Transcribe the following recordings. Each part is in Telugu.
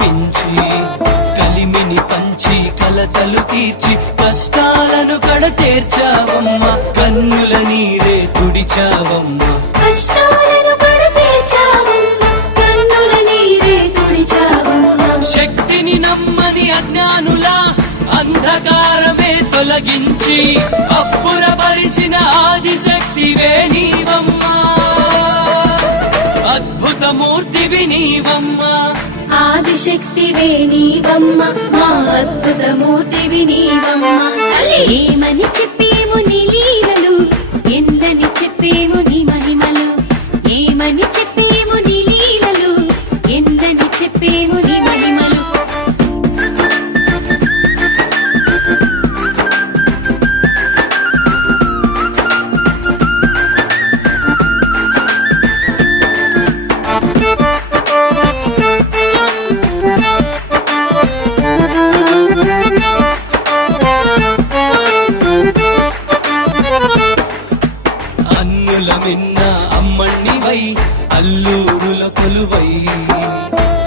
వినిపించి కలిమిని పంచి కలతలు తీర్చి కష్టాలను కడతేర్చావమ్మ కన్నుల నీరే తుడిచావమ్మ కష్టాలను కడతేర్చావమ్మ కన్నుల నీరే తుడిచావమ్మ శక్తిని నమ్మని అజ్ఞానుల అంధకారమే తొలగించి అబ్బురపరిచిన ఆదిశక్తివే నీవమ్మా అద్భుతమూర్తివి నీవమ్మా ఆదిశక్తివే నీవమ్మ మా అద్భుతమూర్తివి నీవమ్మ తల్లి ఏమని చెప్పేము నీ లీలలు ఎందని చెప్పేము నీ మహిమలు ఏమని చెప్పేము నీ లీలలు ఎందని చెప్పేము నీ మహిమలు అన్నుల మిన్న అమ్మణ్ణివై అల్లూరుల కొలువై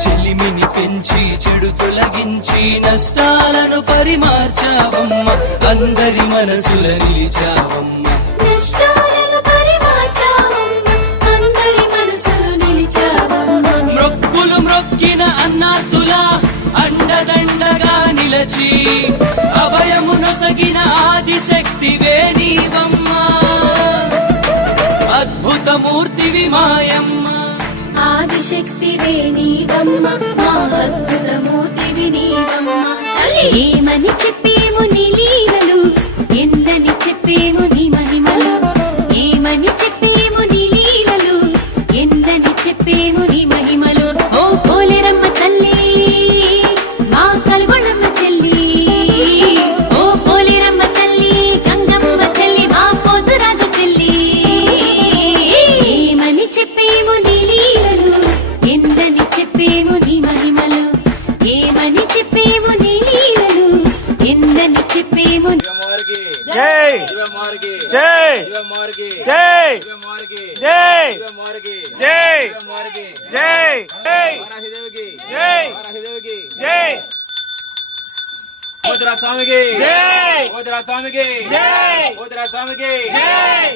చెలిమిని పెంచి చెడు తొలగించి నష్టాలను పరిమార్చావమ్మ అందరి మనసుల నిలిచావమ్మ నష్టాలను పరిమార్చావమ్మ అందరి మనసులు నిలిచావమ్మ మ్రొక్కులు మ్రొక్కిన అన్నార్తుల అండదండగా నిలచి అభయము నొసగిన ఆదిశక్తివే నీవమ్మా అద్భుతమూర్తివి మాయమ్మ ఆదిశక్తివే నీవమ్మ మా అద్భుతమూర్తివి నీవమ్మ తల్లి ఏమని చెప్పేము నీ లీలలు ఎందని చెప్పేము నీ మహిమలు ఏమని చెప్పేము నీ లీలలు ఎందని చెప్పేము నీ మహిమలు ఓ పోలేరమ్మ తల్లి మా కల్గొండమ్మ చెల్లి ఓ పోలేరమ్మ తల్లి గంగమ్మ చెల్లి మా పొద్దురాజు చెల్లి ఏమని చెప్పేము నీ లీలలు ఎందని చెప్పేము నీ మహిమలు ఏమని చెప్పేము నీ లీలలు ఎందని చెప్పేము జై జై జై జై జై జై జై జై ఓదరా స్వామికి జై ఓదరా స్వామికి జై ఓదరా స్వామికి జై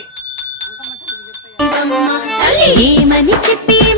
తల్లి ఏమని చెప్పేము